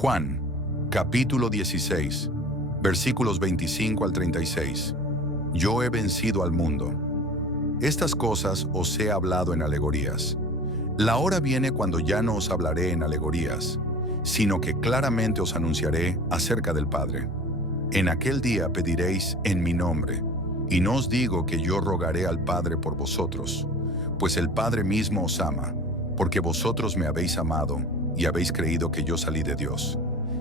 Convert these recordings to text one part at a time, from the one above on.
Juan, capítulo 16, versículos 25 al 36. Yo he vencido al mundo. Estas cosas os he hablado en alegorías. La hora viene cuando ya no os hablaré en alegorías, sino que claramente os anunciaré acerca del Padre. En aquel día pediréis en mi nombre, y no os digo que yo rogaré al Padre por vosotros, pues el Padre mismo os ama, porque vosotros me habéis amado y habéis creído que yo salí de Dios.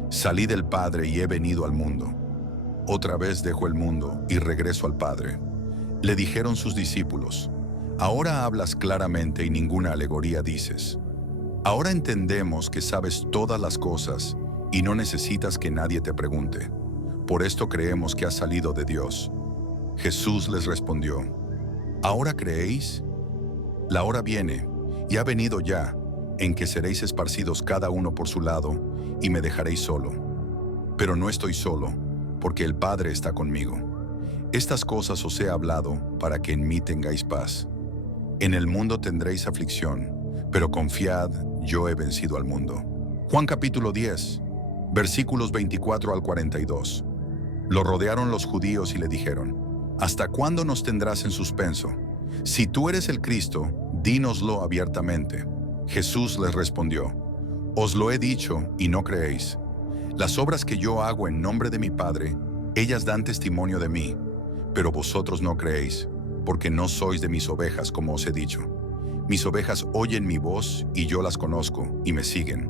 Salí del Padre y he venido al mundo. Otra vez dejo el mundo y regreso al Padre. Le dijeron sus discípulos: ahora hablas claramente y ninguna alegoría dices. Ahora entendemos que sabes todas las cosas y no necesitas que nadie te pregunte. Por esto creemos que has salido de Dios. Jesús les respondió: ¿ahora creéis? La hora viene, y ha venido ya, en que seréis esparcidos cada uno por su lado, y me dejaréis solo. Pero no estoy solo, porque el Padre está conmigo. Estas cosas os he hablado para que en mí tengáis paz. En el mundo tendréis aflicción, pero confiad, yo he vencido al mundo. Juan capítulo 10, versículos 24 al 42. Lo rodearon los judíos y le dijeron: ¿hasta cuándo nos tendrás en suspenso? Si tú eres el Cristo, dínoslo abiertamente. Jesús les respondió: os lo he dicho y no creéis. Las obras que yo hago en nombre de mi Padre, ellas dan testimonio de mí, pero vosotros no creéis, porque no sois de mis ovejas, como os he dicho. Mis ovejas oyen mi voz y yo las conozco y me siguen.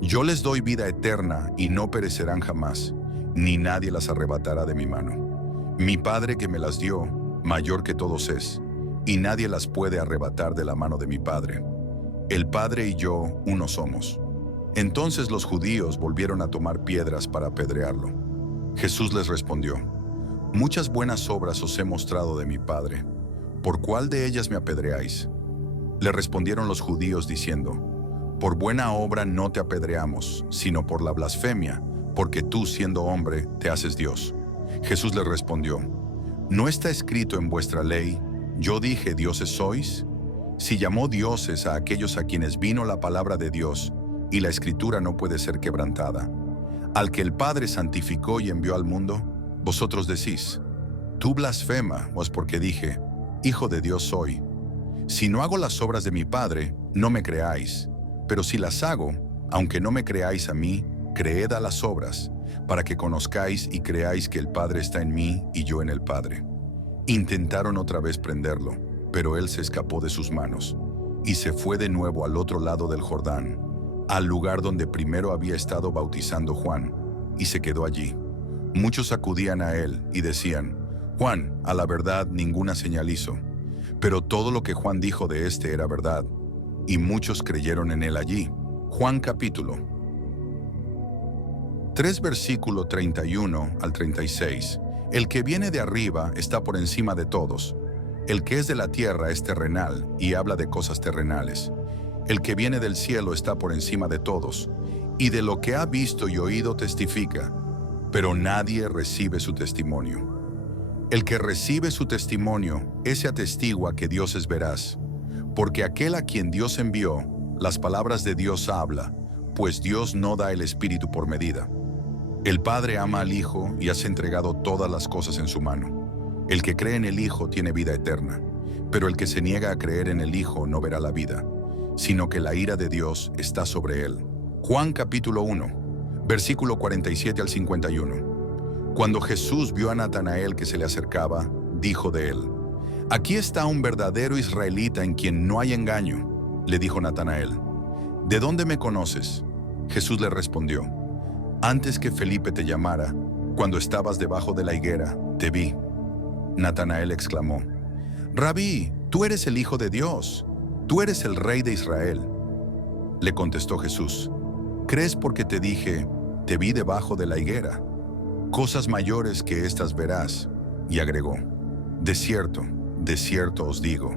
Yo les doy vida eterna y no perecerán jamás, ni nadie las arrebatará de mi mano. Mi Padre que me las dio, mayor que todos es, y nadie las puede arrebatar de la mano de mi Padre. El Padre y yo uno somos. Entonces los judíos volvieron a tomar piedras para apedrearlo. Jesús les respondió: muchas buenas obras os he mostrado de mi Padre. ¿Por cuál de ellas me apedreáis? Le respondieron los judíos diciendo: por buena obra no te apedreamos, sino por la blasfemia, porque tú, siendo hombre, te haces Dios. Jesús les respondió: ¿no está escrito en vuestra ley: yo dije, dioses sois? Si llamó dioses a aquellos a quienes vino la palabra de Dios, y la Escritura no puede ser quebrantada. Al que el Padre santificó y envió al mundo, vosotros decís: tú blasfemas, porque dije, Hijo de Dios soy. Si no hago las obras de mi Padre, no me creáis, pero si las hago, aunque no me creáis a mí, creed a las obras, para que conozcáis y creáis que el Padre está en mí y yo en el Padre. Intentaron otra vez prenderlo, pero él se escapó de sus manos, y se fue de nuevo al otro lado del Jordán, al lugar donde primero había estado bautizando Juan, y se quedó allí. Muchos acudían a él y decían: Juan, a la verdad, ninguna señal hizo, pero todo lo que Juan dijo de éste era verdad, y muchos creyeron en él allí. Juan capítulo 3, versículo 31 al 36. El que viene de arriba está por encima de todos. El que es de la tierra es terrenal y habla de cosas terrenales. El que viene del cielo está por encima de todos, y de lo que ha visto y oído testifica, pero nadie recibe su testimonio. El que recibe su testimonio, ese atestigua que Dios es veraz, porque aquel a quien Dios envió, las palabras de Dios habla, pues Dios no da el Espíritu por medida. El Padre ama al Hijo y has entregado todas las cosas en su mano. El que cree en el Hijo tiene vida eterna, pero el que se niega a creer en el Hijo no verá la vida, sino que la ira de Dios está sobre él. Juan capítulo 1, versículo 47 al 51. Cuando Jesús vio a Natanael que se le acercaba, dijo de él: aquí está un verdadero israelita en quien no hay engaño. Le dijo Natanael: ¿de dónde me conoces? Jesús le respondió: antes que Felipe te llamara, cuando estabas debajo de la higuera, te vi. Natanael exclamó: Rabí, tú eres el Hijo de Dios, tú eres el Rey de Israel. Le contestó Jesús: ¿crees porque te dije, te vi debajo de la higuera? Cosas mayores que estas verás. Y agregó: de cierto os digo,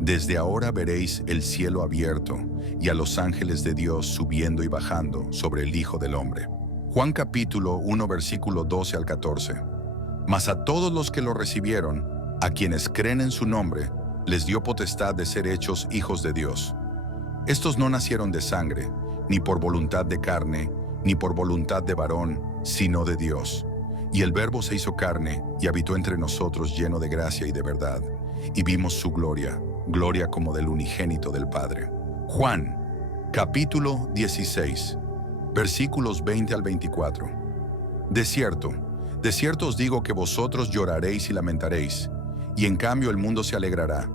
desde ahora veréis el cielo abierto y a los ángeles de Dios subiendo y bajando sobre el Hijo del Hombre. Juan capítulo 1, versículo 12 al 14. Mas a todos los que lo recibieron, a quienes creen en su nombre, les dio potestad de ser hechos hijos de Dios. Estos no nacieron de sangre, ni por voluntad de carne, ni por voluntad de varón, sino de Dios. Y el Verbo se hizo carne y habitó entre nosotros lleno de gracia y de verdad, y vimos su gloria, gloria como del unigénito del Padre. Juan, capítulo 16, versículos 20 al 24. De cierto os digo que vosotros lloraréis y lamentaréis, y en cambio el mundo se alegrará.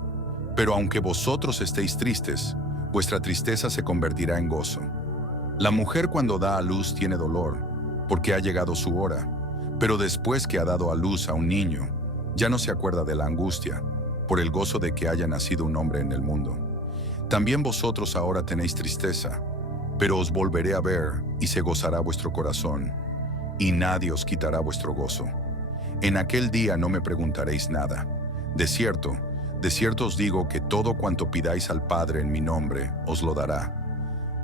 Pero aunque vosotros estéis tristes, vuestra tristeza se convertirá en gozo. La mujer cuando da a luz tiene dolor, porque ha llegado su hora, pero después que ha dado a luz a un niño, ya no se acuerda de la angustia, por el gozo de que haya nacido un hombre en el mundo. También vosotros ahora tenéis tristeza, pero os volveré a ver y se gozará vuestro corazón, y nadie os quitará vuestro gozo. En aquel día no me preguntaréis nada. De cierto os digo que todo cuanto pidáis al Padre en mi nombre, os lo dará.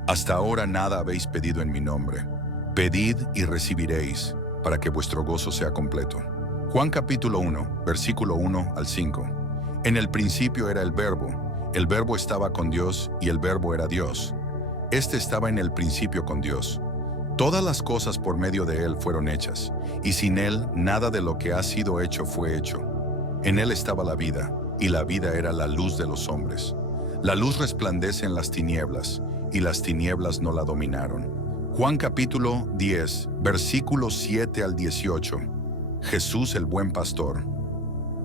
Hasta ahora nada habéis pedido en mi nombre. Pedid y recibiréis, para que vuestro gozo sea completo. Juan capítulo 1, versículo 1 al 5. En el principio era el Verbo estaba con Dios y el Verbo era Dios. Este estaba en el principio con Dios. Todas las cosas por medio de Él fueron hechas, y sin Él nada de lo que ha sido hecho fue hecho. En Él estaba la vida, y la vida era la luz de los hombres. La luz resplandece en las tinieblas, y las tinieblas no la dominaron. Juan capítulo 10, versículos 7 al 18. Jesús el buen pastor.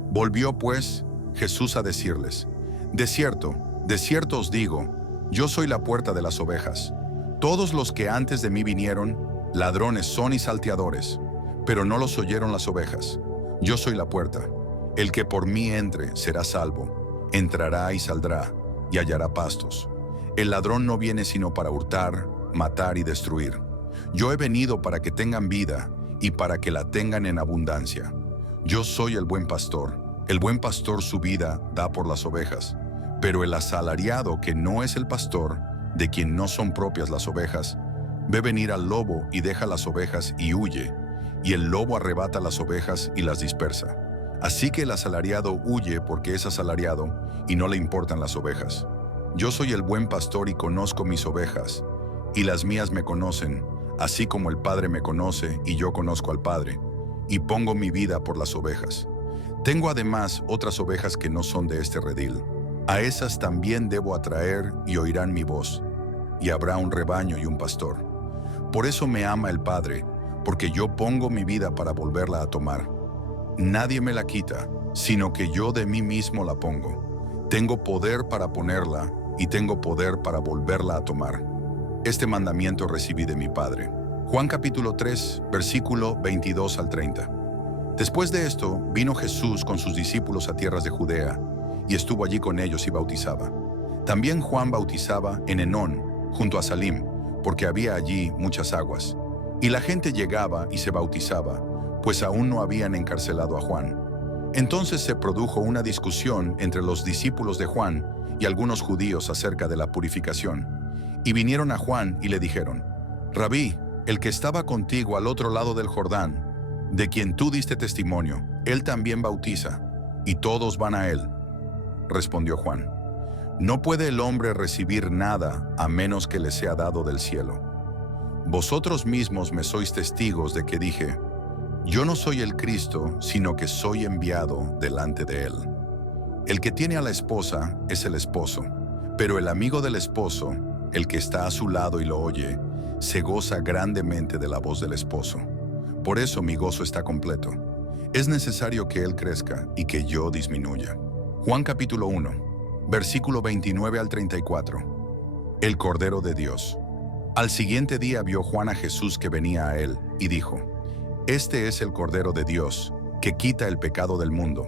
Volvió pues Jesús a decirles: de cierto os digo, yo soy la puerta de las ovejas. Todos los que antes de mí vinieron, ladrones son y salteadores, pero no los oyeron las ovejas. Yo soy la puerta. El que por mí entre será salvo, entrará y saldrá, y hallará pastos. El ladrón no viene sino para hurtar, matar y destruir. Yo he venido para que tengan vida, y para que la tengan en abundancia. Yo soy el buen pastor. El buen pastor su vida da por las ovejas. Pero el asalariado, que no es el pastor, de quien no son propias las ovejas, ve venir al lobo y deja las ovejas y huye, y el lobo arrebata las ovejas y las dispersa. Así que el asalariado huye porque es asalariado y no le importan las ovejas. Yo soy el buen pastor y conozco mis ovejas, y las mías me conocen, así como el Padre me conoce y yo conozco al Padre, y pongo mi vida por las ovejas. Tengo además otras ovejas que no son de este redil. A esas también debo atraer y oirán mi voz, y habrá un rebaño y un pastor. Por eso me ama el Padre, porque yo pongo mi vida para volverla a tomar. Nadie me la quita, sino que yo de mí mismo la pongo. Tengo poder para ponerla y tengo poder para volverla a tomar. Este mandamiento recibí de mi Padre. Juan capítulo 3, versículo 22 al 30. Después de esto, vino Jesús con sus discípulos a tierras de Judea, y estuvo allí con ellos y bautizaba. También Juan bautizaba en Enón, junto a Salim, porque había allí muchas aguas. Y la gente llegaba y se bautizaba, pues aún no habían encarcelado a Juan. Entonces se produjo una discusión entre los discípulos de Juan y algunos judíos acerca de la purificación. Y vinieron a Juan y le dijeron: Rabí, el que estaba contigo al otro lado del Jordán, de quien tú diste testimonio, él también bautiza, y todos van a él. Respondió Juan: No puede el hombre recibir nada a menos que le sea dado del cielo. Vosotros mismos me sois testigos de que dije: Yo no soy el Cristo, sino que soy enviado delante de él. El que tiene a la esposa es el esposo, pero el amigo del esposo, el que está a su lado y lo oye, se goza grandemente de la voz del esposo. Por eso mi gozo está completo. Es necesario que él crezca y que yo disminuya. Juan capítulo 1, versículo 29 al 34. El Cordero de Dios. Al siguiente día vio Juan a Jesús que venía a él, y dijo: Este es el Cordero de Dios, que quita el pecado del mundo.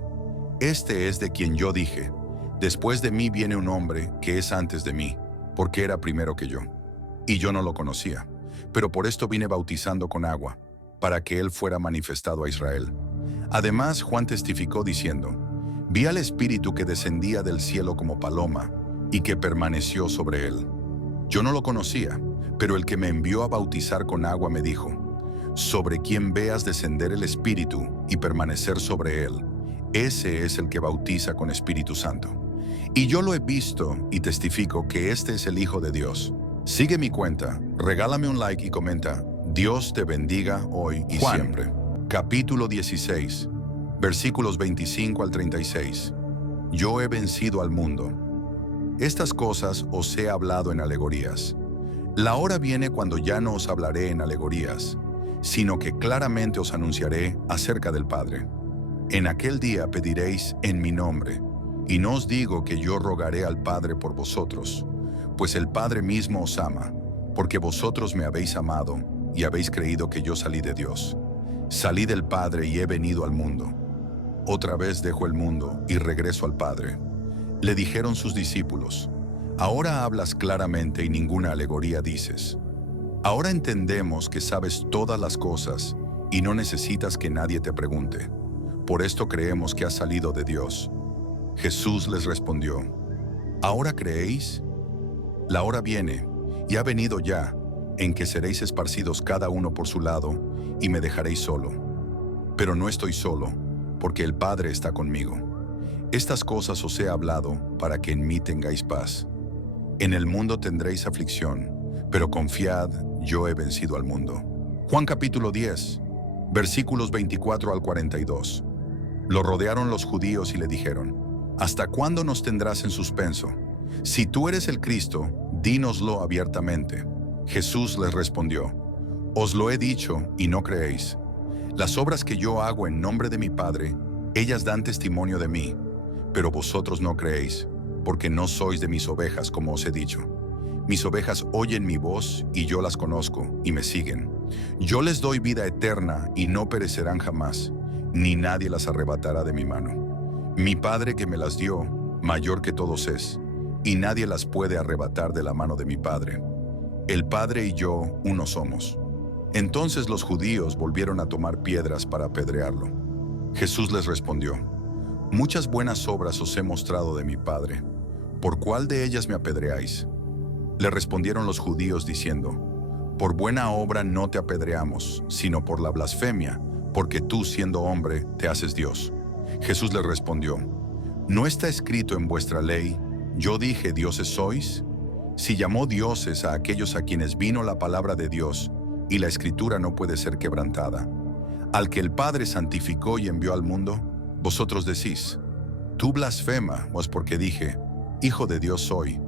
Este es de quien yo dije: Después de mí viene un hombre que es antes de mí, porque era primero que yo. Y yo no lo conocía, pero por esto vine bautizando con agua, para que él fuera manifestado a Israel. Además, Juan testificó diciendo: Vi al Espíritu que descendía del cielo como paloma, y que permaneció sobre él. Yo no lo conocía, pero el que me envió a bautizar con agua me dijo: Sobre quien veas descender el Espíritu y permanecer sobre él, ese es el que bautiza con Espíritu Santo. Y yo lo he visto y testifico que este es el Hijo de Dios. Sigue mi cuenta, regálame un like y comenta: Dios te bendiga hoy y Juan, siempre. Capítulo 16, versículos 25 al 36. Yo he vencido al mundo. Estas cosas os he hablado en alegorías. La hora viene cuando ya no os hablaré en alegorías, sino que claramente os anunciaré acerca del Padre. En aquel día pediréis en mi nombre, y no os digo que yo rogaré al Padre por vosotros, pues el Padre mismo os ama, porque vosotros me habéis amado y habéis creído que yo salí de Dios. Salí del Padre y he venido al mundo. Otra vez dejo el mundo y regreso al Padre. Le dijeron sus discípulos: ahora hablas claramente y ninguna alegoría dices. Ahora entendemos que sabes todas las cosas y no necesitas que nadie te pregunte. Por esto creemos que has salido de Dios. Jesús les respondió: ¿ahora creéis? La hora viene, y ha venido ya, en que seréis esparcidos cada uno por su lado, y me dejaréis solo. Pero no estoy solo, porque el Padre está conmigo. Estas cosas os he hablado para que en mí tengáis paz. En el mundo tendréis aflicción, pero confiad, yo he vencido al mundo. Juan capítulo 10, versículos 24 al 42. Lo rodearon los judíos y le dijeron: ¿hasta cuándo nos tendrás en suspenso? Si tú eres el Cristo, dínoslo abiertamente. Jesús les respondió: os lo he dicho y no creéis. Las obras que yo hago en nombre de mi Padre, ellas dan testimonio de mí, pero vosotros no creéis, porque no sois de mis ovejas, como os he dicho. Mis ovejas oyen mi voz y yo las conozco y me siguen. Yo les doy vida eterna y no perecerán jamás, ni nadie las arrebatará de mi mano. Mi Padre que me las dio, mayor que todos es, y nadie las puede arrebatar de la mano de mi Padre. El Padre y yo uno somos. Entonces los judíos volvieron a tomar piedras para apedrearlo. Jesús les respondió: muchas buenas obras os he mostrado de mi Padre. ¿Por cuál de ellas me apedreáis? Le respondieron los judíos diciendo: por buena obra no te apedreamos, sino por la blasfemia, porque tú, siendo hombre, te haces Dios. Jesús les respondió: ¿no está escrito en vuestra ley, yo dije dioses sois? Si llamó dioses a aquellos a quienes vino la palabra de Dios, y la escritura no puede ser quebrantada. Al que el Padre santificó y envió al mundo, vosotros decís: tú blasfema, pues porque dije, Hijo de Dios soy.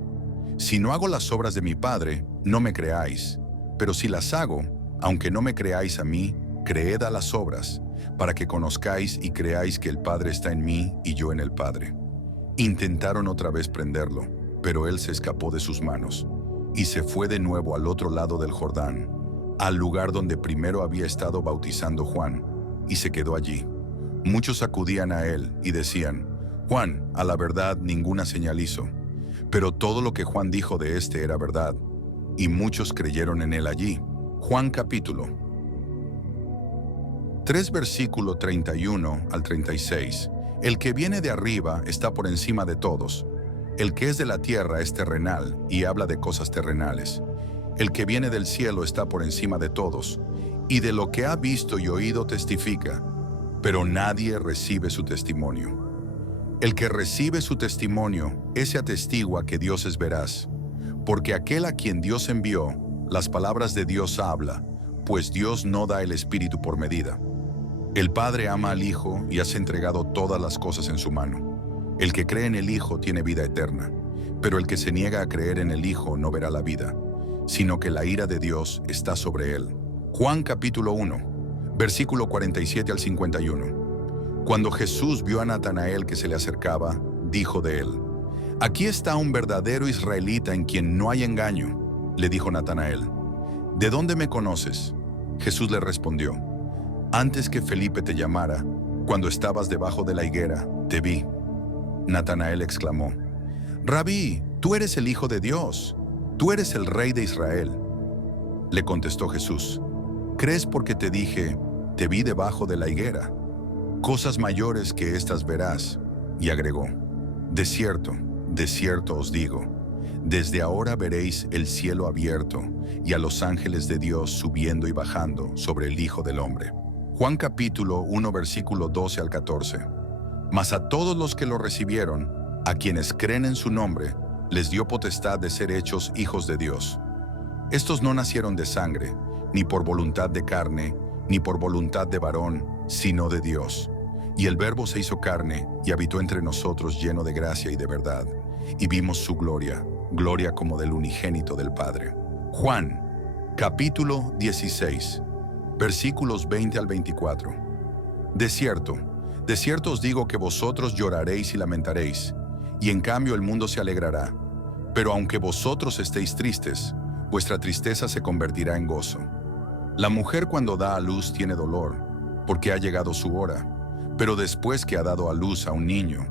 Si no hago las obras de mi Padre, no me creáis, pero si las hago, aunque no me creáis a mí, creed a las obras, para que conozcáis y creáis que el Padre está en mí y yo en el Padre. Intentaron otra vez prenderlo, pero él se escapó de sus manos, y se fue de nuevo al otro lado del Jordán, al lugar donde primero había estado bautizando Juan, y se quedó allí. Muchos acudían a él y decían: Juan, a la verdad, ninguna señal hizo, pero todo lo que Juan dijo de éste era verdad, y muchos creyeron en él allí. Juan capítulo 3, versículo 31 al 36. El que viene de arriba está por encima de todos. El que es de la tierra es terrenal y habla de cosas terrenales. El que viene del cielo está por encima de todos, y de lo que ha visto y oído testifica, pero nadie recibe su testimonio. El que recibe su testimonio, ese atestigua que Dios es veraz, porque aquel a quien Dios envió, las palabras de Dios habla, pues Dios no da el Espíritu por medida. El Padre ama al Hijo y has entregado todas las cosas en su mano. El que cree en el Hijo tiene vida eterna, pero el que se niega a creer en el Hijo no verá la vida, sino que la ira de Dios está sobre él. Juan capítulo 1, versículo 47 al 51. Cuando Jesús vio a Natanael que se le acercaba, dijo de él: aquí está un verdadero israelita en quien no hay engaño. Le dijo Natanael: ¿de dónde me conoces? Jesús le respondió: antes que Felipe te llamara, cuando estabas debajo de la higuera, te vi. Natanael exclamó: Rabí, tú eres el Hijo de Dios, tú eres el Rey de Israel. Le contestó Jesús: ¿crees porque te dije, te vi debajo de la higuera? Cosas mayores que estas verás. Y agregó: de cierto os digo, desde ahora veréis el cielo abierto y a los ángeles de Dios subiendo y bajando sobre el Hijo del Hombre. Juan capítulo 1, versículo 12 al 14. Mas a todos los que lo recibieron, a quienes creen en su nombre, les dio potestad de ser hechos hijos de Dios. Estos no nacieron de sangre, ni por voluntad de carne, ni por voluntad de varón, sino de Dios. Y el Verbo se hizo carne y habitó entre nosotros lleno de gracia y de verdad, y vimos su gloria, gloria como del unigénito del Padre. Juan, capítulo 16, versículos 20 al 24. De cierto os digo que vosotros lloraréis y lamentaréis, y en cambio el mundo se alegrará. Pero aunque vosotros estéis tristes, vuestra tristeza se convertirá en gozo. La mujer cuando da a luz tiene dolor, porque ha llegado su hora, pero después que ha dado a luz a un niño,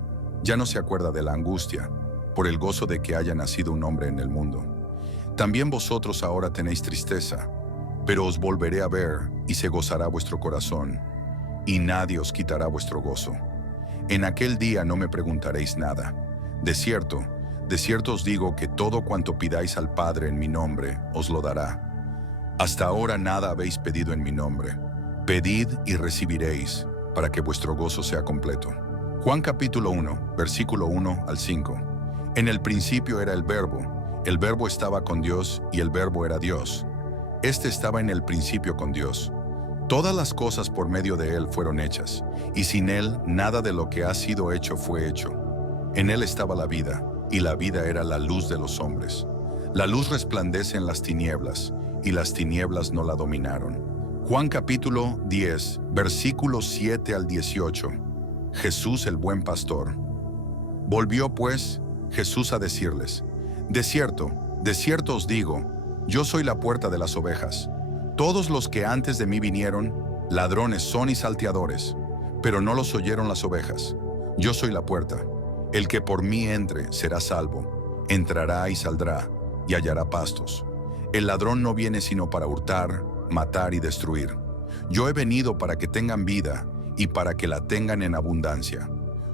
ya no se acuerda de la angustia, por el gozo de que haya nacido un hombre en el mundo. También vosotros ahora tenéis tristeza, pero os volveré a ver y se gozará vuestro corazón, y nadie os quitará vuestro gozo. En aquel día no me preguntaréis nada. De cierto os digo que todo cuanto pidáis al Padre en mi nombre, os lo dará. Hasta ahora nada habéis pedido en mi nombre. Pedid y recibiréis, para que vuestro gozo sea completo. Juan capítulo 1, versículo 1 al 5. En el principio era el Verbo estaba con Dios y el Verbo era Dios. Este estaba en el principio con Dios. Todas las cosas por medio de Él fueron hechas, y sin Él nada de lo que ha sido hecho fue hecho. En Él estaba la vida, y la vida era la luz de los hombres. La luz resplandece en las tinieblas, y las tinieblas no la dominaron. Juan capítulo 10, versículos 7 al 18. Jesús el buen pastor. Volvió pues Jesús a decirles: de cierto os digo, yo soy la puerta de las ovejas. Todos los que antes de mí vinieron, ladrones son y salteadores, pero no los oyeron las ovejas. Yo soy la puerta. El que por mí entre será salvo, entrará y saldrá, y hallará pastos. El ladrón no viene sino para hurtar, matar y destruir. Yo he venido para que tengan vida y para que la tengan en abundancia.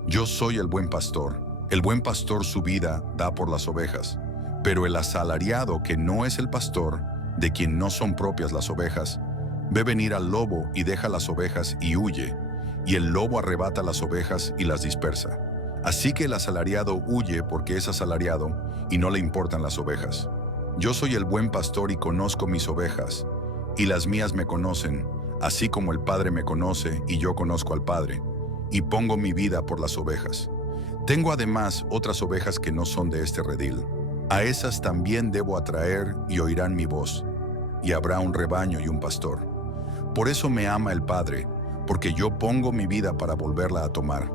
Yo soy el buen pastor. El buen pastor su vida da por las ovejas. Pero el asalariado, que no es el pastor, de quien no son propias las ovejas, ve venir al lobo y deja las ovejas y huye, y el lobo arrebata las ovejas y las dispersa. Así que el asalariado huye porque es asalariado y no le importan las ovejas. Yo soy el buen pastor y conozco mis ovejas, y las mías me conocen, así como el Padre me conoce y yo conozco al Padre, y pongo mi vida por las ovejas. Tengo además otras ovejas que no son de este redil. A esas también debo atraer y oirán mi voz, y habrá un rebaño y un pastor. Por eso me ama el Padre, porque yo pongo mi vida para volverla a tomar.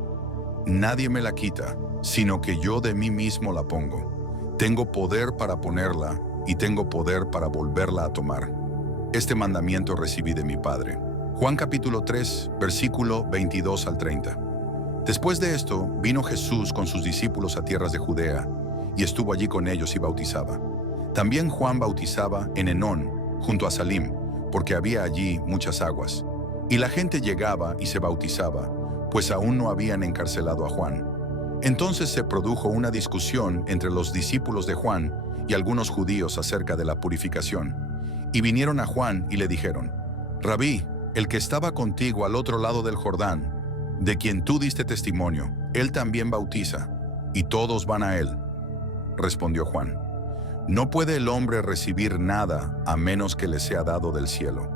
Nadie me la quita, sino que yo de mí mismo la pongo. Tengo poder para ponerla y tengo poder para volverla a tomar. Este mandamiento recibí de mi Padre. Juan capítulo 3, versículo 22 al 30. Después de esto, vino Jesús con sus discípulos a tierras de Judea, y estuvo allí con ellos y bautizaba. También Juan bautizaba en Enón, junto a Salim, porque había allí muchas aguas. Y la gente llegaba y se bautizaba, pues aún no habían encarcelado a Juan. Entonces se produjo una discusión entre los discípulos de Juan y algunos judíos acerca de la purificación. Y vinieron a Juan y le dijeron: Rabí, el que estaba contigo al otro lado del Jordán, de quien tú diste testimonio, él también bautiza, y todos van a él. Respondió Juan: No puede el hombre recibir nada a menos que le sea dado del cielo.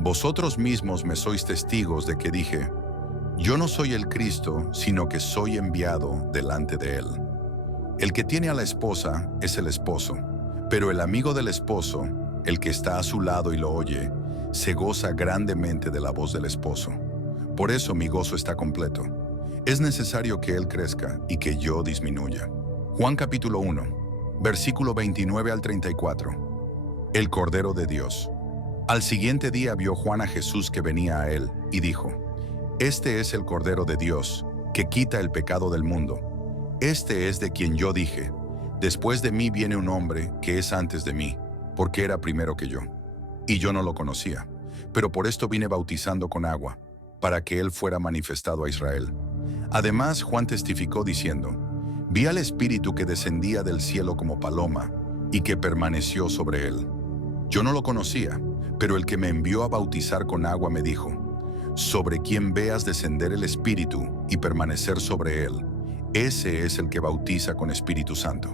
Vosotros mismos me sois testigos de que dije: Yo no soy el Cristo, sino que soy enviado delante de él. El que tiene a la esposa es el esposo, pero el amigo del esposo, el que está a su lado y lo oye, se goza grandemente de la voz del esposo. Por eso mi gozo está completo. Es necesario que él crezca y que yo disminuya. Juan capítulo 1, versículo 29 al 34. El Cordero de Dios. Al siguiente día vio Juan a Jesús que venía a él, y dijo: Este es el Cordero de Dios, que quita el pecado del mundo. Este es de quien yo dije: Después de mí viene un hombre que es antes de mí, porque era primero que yo. Y yo no lo conocía, pero por esto vine bautizando con agua, para que él fuera manifestado a Israel. Además, Juan testificó diciendo: Vi al Espíritu que descendía del cielo como paloma, y que permaneció sobre él. Yo no lo conocía, pero el que me envió a bautizar con agua me dijo: Sobre quien veas descender el Espíritu y permanecer sobre él, ese es el que bautiza con Espíritu Santo.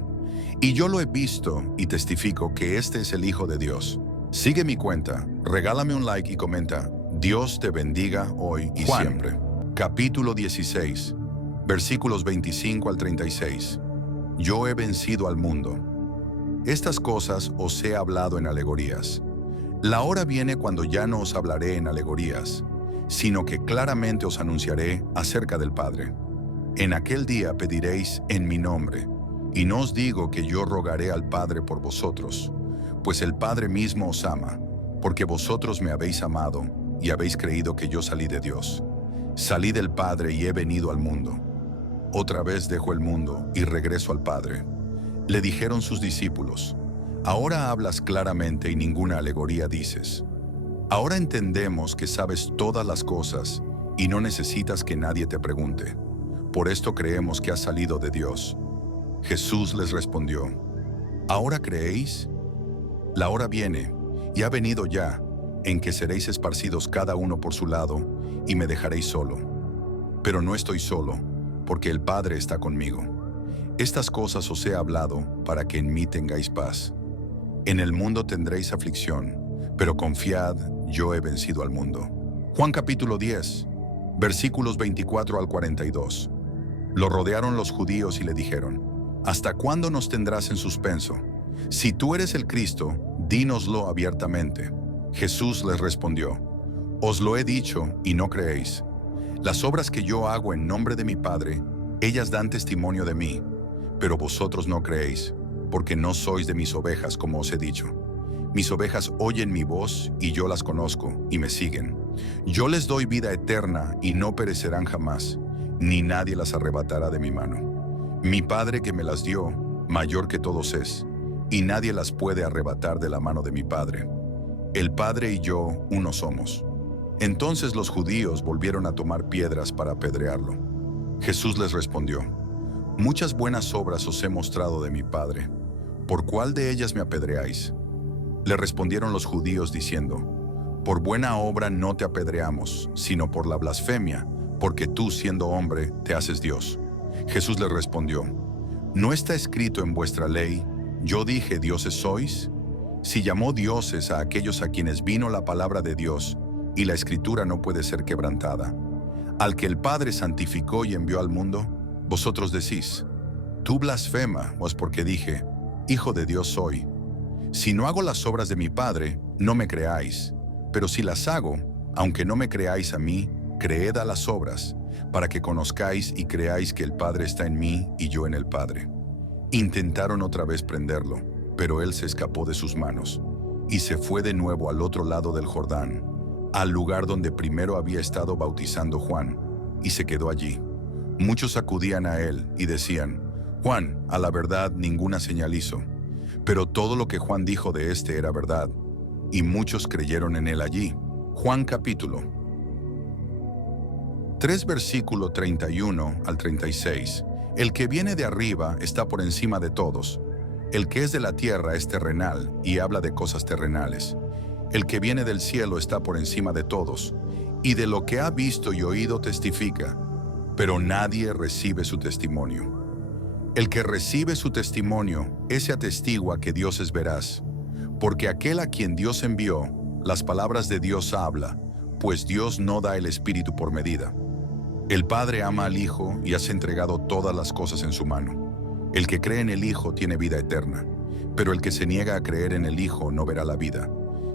Y yo lo he visto y testifico que este es el Hijo de Dios. Sigue mi cuenta, regálame un like y comenta. Dios te bendiga hoy y Juan. siempre. Capítulo 16, versículos 25 al 36. Yo he vencido al mundo. Estas cosas os he hablado en alegorías. La hora viene cuando ya no os hablaré en alegorías, sino que claramente os anunciaré acerca del Padre. En aquel día pediréis en mi nombre, y no os digo que yo rogaré al Padre por vosotros, pues el Padre mismo os ama, porque vosotros me habéis amado y habéis creído que yo salí de Dios. Salí del Padre y he venido al mundo. Otra vez dejo el mundo y regreso al Padre. Le dijeron sus discípulos: ahora hablas claramente y ninguna alegoría dices. Ahora entendemos que sabes todas las cosas y no necesitas que nadie te pregunte. Por esto creemos que has salido de Dios. Jesús les respondió: ¿ahora creéis? La hora viene, y ha venido ya, en que seréis esparcidos cada uno por su lado, y me dejaréis solo. Pero no estoy solo, porque el Padre está conmigo. Estas cosas os he hablado para que en mí tengáis paz. En el mundo tendréis aflicción, pero confiad, yo he vencido al mundo. Juan capítulo 10, versículos 24 al 42. Lo rodearon los judíos y le dijeron: ¿hasta cuándo nos tendrás en suspenso? Si tú eres el Cristo, dínoslo abiertamente. Jesús les respondió: os lo he dicho y no creéis. Las obras que yo hago en nombre de mi Padre, ellas dan testimonio de mí, pero vosotros no creéis, porque no sois de mis ovejas, como os he dicho. Mis ovejas oyen mi voz y yo las conozco y me siguen. Yo les doy vida eterna y no perecerán jamás, ni nadie las arrebatará de mi mano. Mi Padre que me las dio, mayor que todos es, y nadie las puede arrebatar de la mano de mi Padre. El Padre y yo uno somos. Entonces los judíos volvieron a tomar piedras para apedrearlo. Jesús les respondió: muchas buenas obras os he mostrado de mi Padre. ¿Por cuál de ellas me apedreáis? Le respondieron los judíos diciendo: por buena obra no te apedreamos, sino por la blasfemia, porque tú, siendo hombre, te haces Dios. Jesús les respondió: ¿no está escrito en vuestra ley, yo dije dioses sois? Si llamó dioses a aquellos a quienes vino la palabra de Dios, y la Escritura no puede ser quebrantada. Al que el Padre santificó y envió al mundo, vosotros decís: tú blasfema, pues porque dije, Hijo de Dios soy. Si no hago las obras de mi Padre, no me creáis, pero si las hago, aunque no me creáis a mí, creed a las obras, para que conozcáis y creáis que el Padre está en mí y yo en el Padre. Intentaron otra vez prenderlo, pero él se escapó de sus manos, y se fue de nuevo al otro lado del Jordán, al lugar donde primero había estado bautizando Juan, y se quedó allí. Muchos acudían a él y decían: Juan, a la verdad, ninguna señal hizo, pero todo lo que Juan dijo de éste era verdad, y muchos creyeron en él allí. Juan capítulo 3, versículo 31 al 36. El que viene de arriba está por encima de todos. El que es de la tierra es terrenal y habla de cosas terrenales. El que viene del cielo está por encima de todos, y de lo que ha visto y oído testifica, pero nadie recibe su testimonio. El que recibe su testimonio, ese atestigua que Dios es veraz, porque aquel a quien Dios envió, las palabras de Dios habla, pues Dios no da el Espíritu por medida. El Padre ama al Hijo y has entregado todas las cosas en su mano. El que cree en el Hijo tiene vida eterna, pero el que se niega a creer en el Hijo no verá la vida,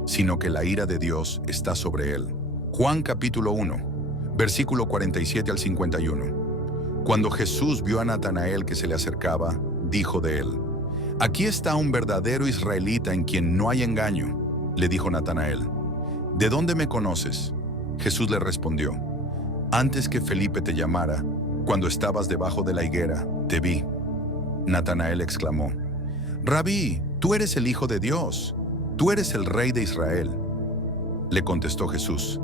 sino que la ira de Dios está sobre él. Juan capítulo 1, versículo 47 al 51. Cuando Jesús vio a Natanael que se le acercaba, dijo de él: Aquí está un verdadero israelita en quien no hay engaño. Le dijo Natanael: ¿De dónde me conoces? Jesús le respondió: Antes que Felipe te llamara, cuando estabas debajo de la higuera, te vi. Natanael exclamó: Rabí, tú eres el Hijo de Dios, tú eres el Rey de Israel. Le contestó Jesús: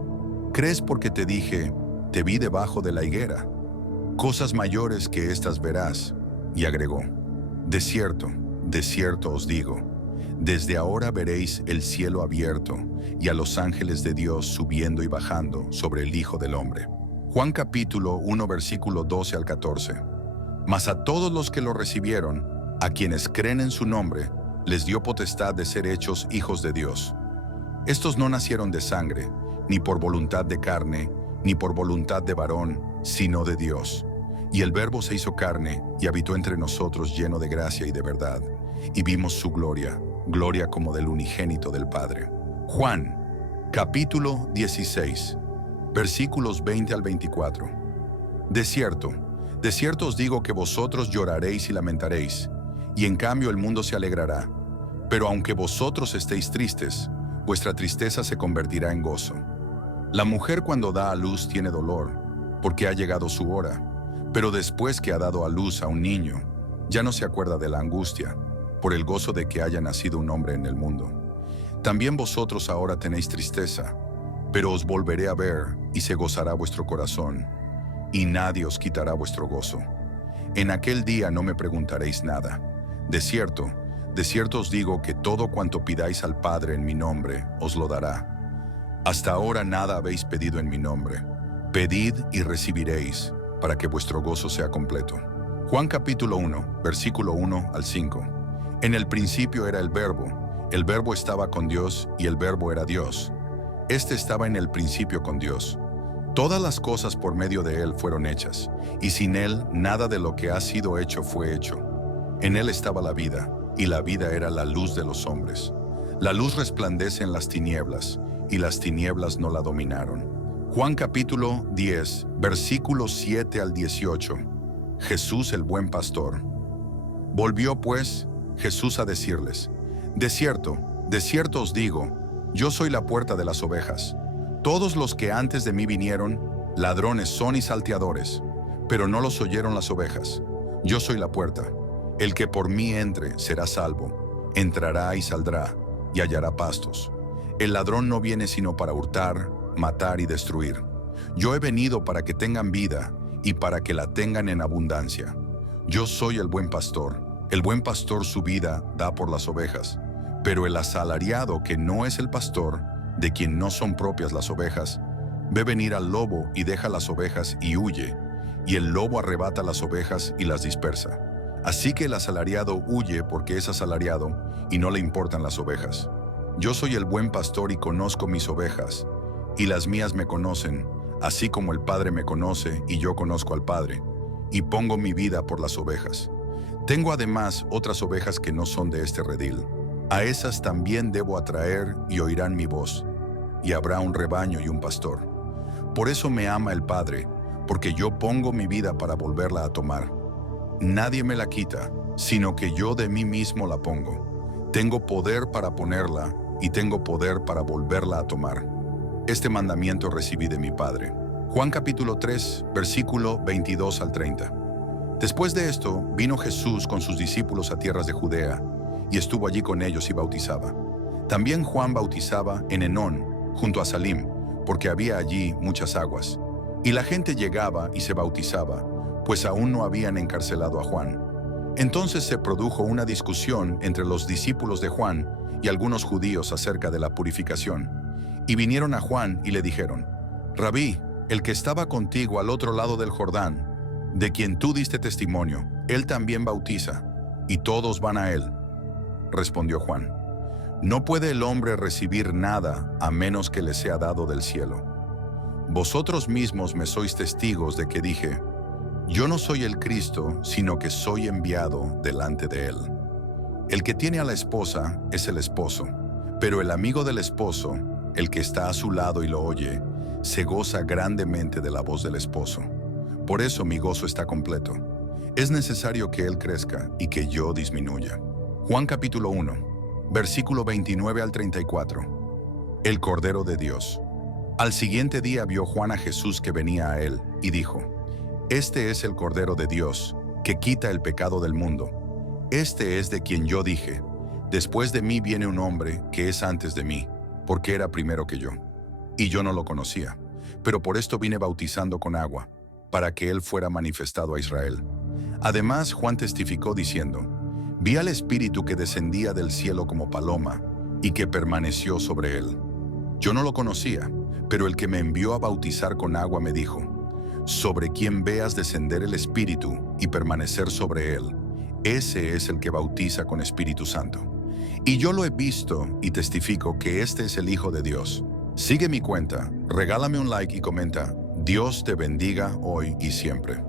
¿Crees porque te dije, te vi debajo de la higuera? Cosas mayores que estas verás. Y agregó: de cierto os digo, desde ahora veréis el cielo abierto y a los ángeles de Dios subiendo y bajando sobre el Hijo del Hombre. Juan capítulo 1, versículo 12 al 14. Mas a todos los que lo recibieron, a quienes creen en su nombre, les dio potestad de ser hechos hijos de Dios. Estos no nacieron de sangre, ni por voluntad de carne, ni por voluntad de varón, sino de Dios. Y el Verbo se hizo carne y habitó entre nosotros lleno de gracia y de verdad, y vimos su gloria, gloria como del unigénito del Padre. Juan, capítulo 16, versículos 20 al 24. De cierto os digo que vosotros lloraréis y lamentaréis, y en cambio el mundo se alegrará. Pero aunque vosotros estéis tristes, vuestra tristeza se convertirá en gozo. La mujer cuando da a luz tiene dolor, porque ha llegado su hora, pero después que ha dado a luz a un niño, ya no se acuerda de la angustia, por el gozo de que haya nacido un hombre en el mundo. También vosotros ahora tenéis tristeza, pero os volveré a ver y se gozará vuestro corazón, y nadie os quitará vuestro gozo. En aquel día no me preguntaréis nada. De cierto os digo que todo cuanto pidáis al Padre en mi nombre, os lo dará. Hasta ahora nada habéis pedido en mi nombre. Pedid y recibiréis, para que vuestro gozo sea completo. Juan capítulo 1, versículo 1 al 5. En el principio era el Verbo estaba con Dios y el Verbo era Dios. Este estaba en el principio con Dios. Todas las cosas por medio de Él fueron hechas, y sin Él nada de lo que ha sido hecho fue hecho. En Él estaba la vida, y la vida era la luz de los hombres. La luz resplandece en las tinieblas, y las tinieblas no la dominaron. Juan capítulo 10, versículos 7 al 18. Jesús el buen pastor. Volvió pues Jesús a decirles: de cierto os digo, yo soy la puerta de las ovejas. Todos los que antes de mí vinieron, ladrones son y salteadores, pero no los oyeron las ovejas. Yo soy la puerta. El que por mí entre será salvo, entrará y saldrá, y hallará pastos. El ladrón no viene sino para hurtar, matar y destruir. Yo he venido para que tengan vida, y para que la tengan en abundancia. Yo soy el buen pastor. El buen pastor su vida da por las ovejas. Pero el asalariado, que no es el pastor, de quien no son propias las ovejas, ve venir al lobo y deja las ovejas y huye, y el lobo arrebata las ovejas y las dispersa. Así que el asalariado huye porque es asalariado y no le importan las ovejas. Yo soy el buen pastor y conozco mis ovejas, y las mías me conocen, así como el Padre me conoce y yo conozco al Padre, y pongo mi vida por las ovejas. Tengo además otras ovejas que no son de este redil. A esas también debo atraer y oirán mi voz, y habrá un rebaño y un pastor. Por eso me ama el Padre, porque yo pongo mi vida para volverla a tomar. Nadie me la quita, sino que yo de mí mismo la pongo. Tengo poder para ponerla y tengo poder para volverla a tomar. Este mandamiento recibí de mi Padre. Juan capítulo 3, versículo 22 al 30. Después de esto, vino Jesús con sus discípulos a tierras de Judea, y estuvo allí con ellos y bautizaba. También Juan bautizaba en Enón, junto a Salim, porque había allí muchas aguas. Y la gente llegaba y se bautizaba, pues aún no habían encarcelado a Juan. Entonces se produjo una discusión entre los discípulos de Juan y algunos judíos acerca de la purificación. Y vinieron a Juan y le dijeron: Rabí, el que estaba contigo al otro lado del Jordán, de quien tú diste testimonio, él también bautiza, y todos van a él. Respondió Juan: No puede el hombre recibir nada a menos que le sea dado del cielo. Vosotros mismos me sois testigos de que dije: Yo no soy el Cristo, sino que soy enviado delante de él. El que tiene a la esposa es el esposo, pero el amigo del esposo, el que está a su lado y lo oye, se goza grandemente de la voz del esposo. Por eso mi gozo está completo. Es necesario que él crezca y que yo disminuya. Juan capítulo 1, versículo 29 al 34. El Cordero de Dios. Al siguiente día vio Juan a Jesús que venía a él, y dijo: Este es el Cordero de Dios, que quita el pecado del mundo. Este es de quien yo dije: Después de mí viene un hombre que es antes de mí, porque era primero que yo. Y yo no lo conocía, pero por esto vine bautizando con agua, para que él fuera manifestado a Israel. Además, Juan testificó diciendo: Vi al Espíritu que descendía del cielo como paloma, y que permaneció sobre él. Yo no lo conocía, pero el que me envió a bautizar con agua me dijo: Sobre quien veas descender el Espíritu y permanecer sobre él, ese es el que bautiza con Espíritu Santo. Y yo lo he visto y testifico que este es el Hijo de Dios. Sigue mi cuenta, regálame un like y comenta. Dios te bendiga hoy y siempre.